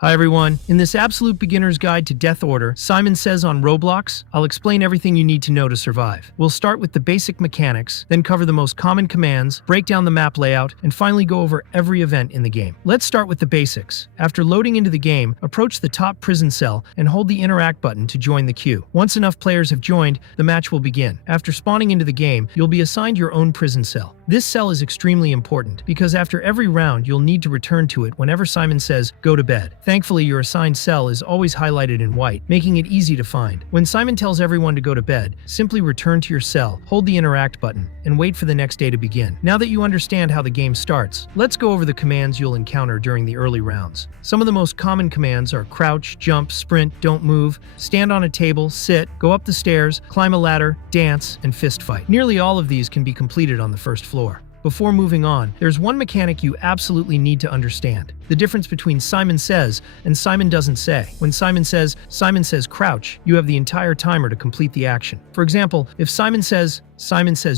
Hi everyone, in this absolute beginner's guide to Death Order, Simon Says on Roblox, I'll explain everything you need to know to survive. We'll start with the basic mechanics, then cover the most common commands, break down the map layout, and finally go over every event in the game. Let's start with the basics. After loading into the game, approach the top prison cell and hold the interact button to join the queue. Once enough players have joined, the match will begin. After spawning into the game, you'll be assigned your own prison cell. This cell is extremely important because after every round you'll need to return to it whenever Simon says, "Go to bed." Thankfully, your assigned cell is always highlighted in white, making it easy to find. When Simon tells everyone to go to bed, simply return to your cell, hold the interact button, and wait for the next day to begin. Now that you understand how the game starts, let's go over the commands you'll encounter during the early rounds. Some of the most common commands are crouch, jump, sprint, don't move, stand on a table, sit, go up the stairs, climb a ladder, dance, and fist fight. Nearly all of these can be completed on the first floor. Before moving on, there's one mechanic you absolutely need to understand. The difference between Simon Says and Simon Doesn't Say. When Simon says crouch, you have the entire timer to complete the action. For example, if Simon says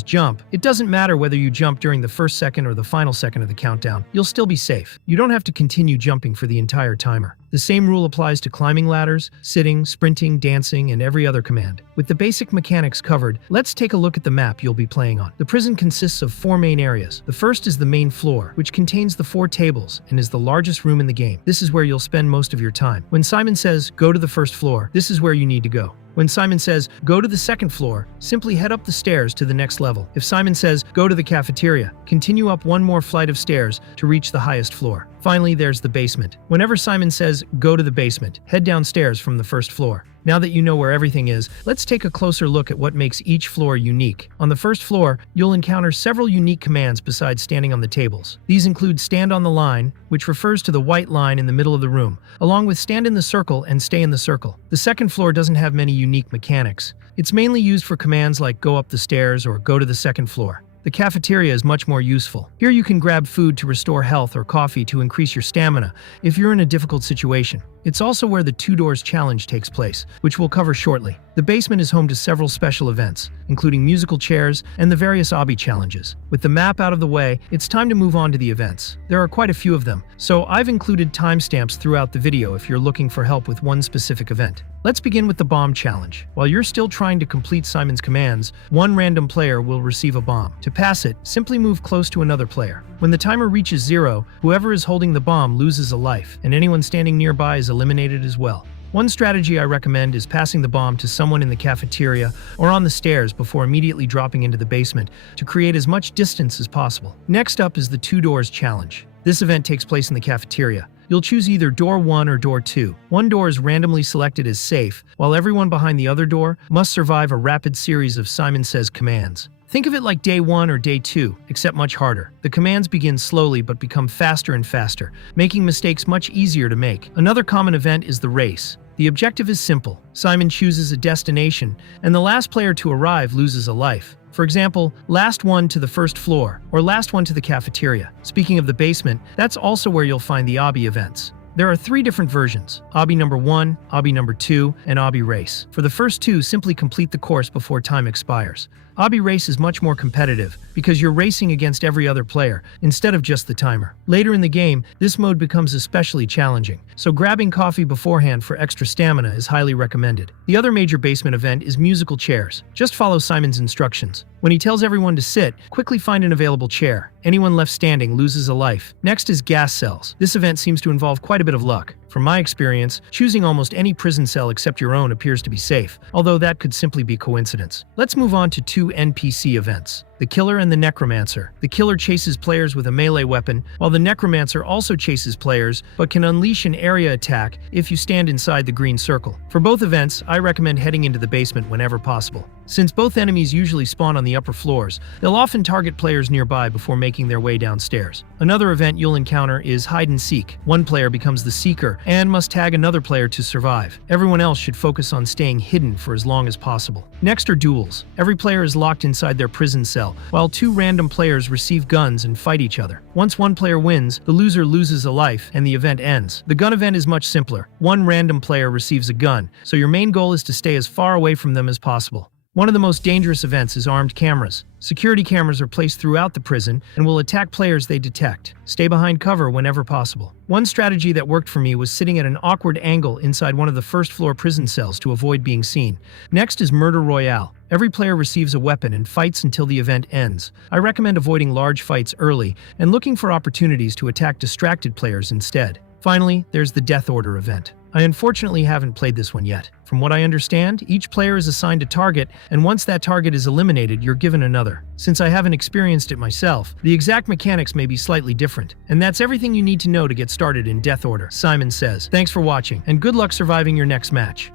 jump, it doesn't matter whether you jump during the first second or the final second of the countdown, you'll still be safe. You don't have to continue jumping for the entire timer. The same rule applies to climbing ladders, sitting, sprinting, dancing, and every other command. With the basic mechanics covered, let's take a look at the map you'll be playing on. The prison consists of 4 main areas. The first is the main floor, which contains the 4 tables and is the largest room in the game. This is where you'll spend most of your time. When Simon says, "Go to the first floor," this is where you need to go. When Simon says, "Go to the second floor," simply head up the stairs to the next level. If Simon says, "Go to the cafeteria," continue up one more flight of stairs to reach the highest floor. Finally, there's the basement. Whenever Simon says, "Go to the basement," head downstairs from the first floor. Now that you know where everything is, let's take a closer look at what makes each floor unique. On the first floor, you'll encounter several unique commands besides standing on the tables. These include stand on the line, which refers to the white line in the middle of the room, along with stand in the circle and stay in the circle. The second floor doesn't have many unique mechanics. It's mainly used for commands like go up the stairs or go to the second floor. The cafeteria is much more useful. Here you can grab food to restore health or coffee to increase your stamina if you're in a difficult situation. It's also where the 2 doors challenge takes place, which we'll cover shortly. The basement is home to several special events, including musical chairs and the various Obby challenges. With the map out of the way, it's time to move on to the events. There are quite a few of them, so I've included timestamps throughout the video if you're looking for help with one specific event. Let's begin with the bomb challenge. While you're still trying to complete Simon's commands, one random player will receive a bomb. To pass it, simply move close to another player. When the timer reaches 0, whoever is holding the bomb loses a life, and anyone standing nearby is eliminated as well. One strategy I recommend is passing the bomb to someone in the cafeteria or on the stairs before immediately dropping into the basement to create as much distance as possible. Next up is the 2 doors challenge. This event takes place in the cafeteria. You'll choose either door 1 or door 2. One door is randomly selected as safe, while everyone behind the other door must survive a rapid series of Simon Says commands. Think of it like day 1 or day 2, except much harder. The commands begin slowly but become faster and faster, making mistakes much easier to make. Another common event is the race. The objective is simple. Simon chooses a destination, and the last player to arrive loses a life. For example, last one to the first floor, or last one to the cafeteria. Speaking of the basement, that's also where you'll find the Obby events. There are 3 different versions: Obby number 1, Obby number 2, and Obby Race. For the first 2, simply complete the course before time expires. Obby Race is much more competitive because you're racing against every other player instead of just the timer. Later in the game, this mode becomes especially challenging, so grabbing coffee beforehand for extra stamina is highly recommended. The other major basement event is musical chairs. Just follow Simon's instructions. When he tells everyone to sit, quickly find an available chair. Anyone left standing loses a life. Next is gas cells. This event seems to involve quite a bit of luck. From my experience, choosing almost any prison cell except your own appears to be safe, although that could simply be coincidence. Let's move on to 2 NPC events. The Killer and the Necromancer. The Killer chases players with a melee weapon, while the Necromancer also chases players, but can unleash an area attack if you stand inside the green circle. For both events, I recommend heading into the basement whenever possible. Since both enemies usually spawn on the upper floors, they'll often target players nearby before making their way downstairs. Another event you'll encounter is hide and seek. One player becomes the seeker and must tag another player to survive. Everyone else should focus on staying hidden for as long as possible. Next are duels. Every player is locked inside their prison cell, while 2 random players receive guns and fight each other. Once one player wins, the loser loses a life and the event ends. The gun event is much simpler. One random player receives a gun, so your main goal is to stay as far away from them as possible. One of the most dangerous events is armed cameras. Security cameras are placed throughout the prison and will attack players they detect. Stay behind cover whenever possible. One strategy that worked for me was sitting at an awkward angle inside one of the first-floor prison cells to avoid being seen. Next is Murder Royale. Every player receives a weapon and fights until the event ends. I recommend avoiding large fights early and looking for opportunities to attack distracted players instead. Finally, there's the Death Order event. I unfortunately haven't played this one yet. From what I understand, each player is assigned a target, and once that target is eliminated, you're given another. Since I haven't experienced it myself, the exact mechanics may be slightly different. And that's everything you need to know to get started in Death Order, Simon says. Thanks for watching, and good luck surviving your next match.